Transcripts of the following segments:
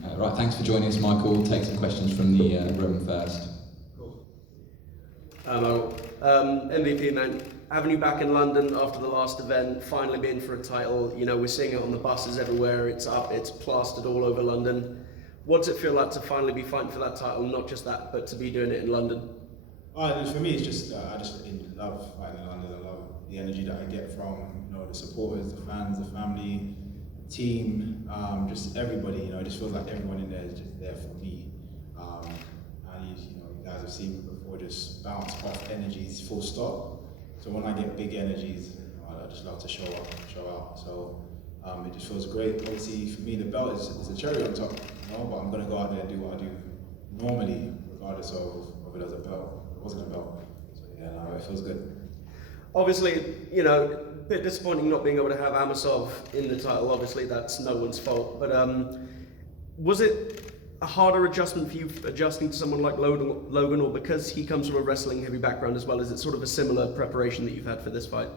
Right, thanks for joining us, Michael. Take some questions from the room first. Cool. MVP, man, having you back in London after the last event, finally being for a title, you know, we're seeing it on the buses everywhere, it's up, it's plastered all over London. What does it feel like to finally be fighting for that title, not just that, but to be doing it in London? For me, it's just, I just love fighting in London. I love the energy that I get from, the supporters, the fans, the family, the team, just everybody, it just feels like everyone in there is just there for me. And you guys have seen me before, just bounce off energies full stop. So when I get big energies, I just love to show out. So it just feels great. Obviously, for me, the belt is a cherry on top, but I'm going to go out there and do what I do normally, regardless of it as a belt. It wasn't a belt. So yeah, no, it feels good. Obviously, a bit disappointing not being able to have Amosov in the title. Obviously, that's no one's fault. But was it a harder adjustment for you adjusting to someone like Logan, or because he comes from a wrestling heavy background as well? Is it sort of a similar preparation that you've had for this fight?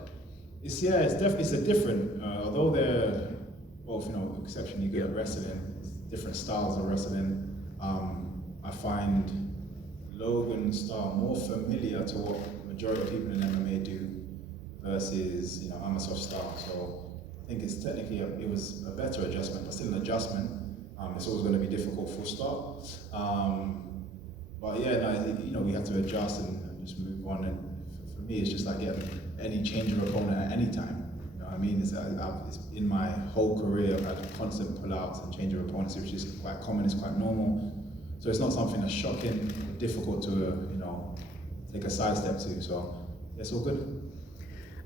It's definitely a different. Although they're both exceptionally good at wrestling, it's different styles of wrestling. I find Logan's style more familiar to what majority of people in MMA do versus Amosov's style. So I think it's technically it was a better adjustment, but still an adjustment. It's always going to be difficult full stop. But yeah, no, we have to adjust and just move on. And for me, it's just like getting any change of opponent at any time. You know what I mean? It's in my whole career, I've had constant pullouts and change of opponents, which is quite common, it's quite normal. So it's not something that's shocking or difficult to, take a sidestep to. So yeah, it's all good.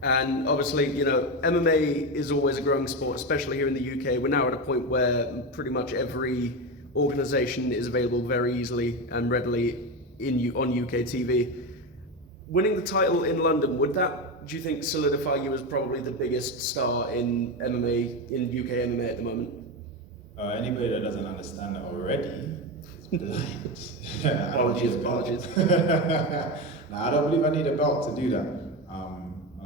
And obviously, MMA is always a growing sport, especially here in the UK. We're now at a point where pretty much every organisation is available very easily and readily on UK TV. Winning the title in London, would that, do you think, solidify you as probably the biggest star in MMA, in UK MMA at the moment? Anybody that doesn't understand that already is blind. Apologies. No, I don't believe I need a belt to do that.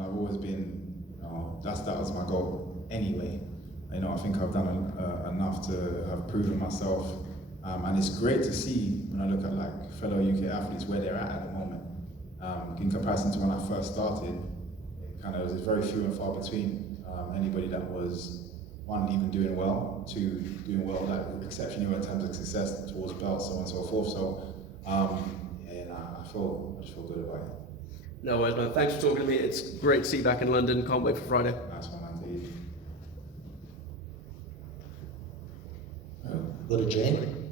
I've always been, that was my goal anyway. I think I've done enough to have proven myself. And it's great to see when I look at fellow UK athletes where they're at the moment. In comparison to when I first started, it was very few and far between. Anybody that was, one, even doing well, two, doing well, exceptionally well in terms of success towards belts, so on and so forth. So, I just feel good about it. No worries, man. Thanks for talking to me. It's great to see you back in London. Can't wait for Friday. Nice one, man. Go to Jane.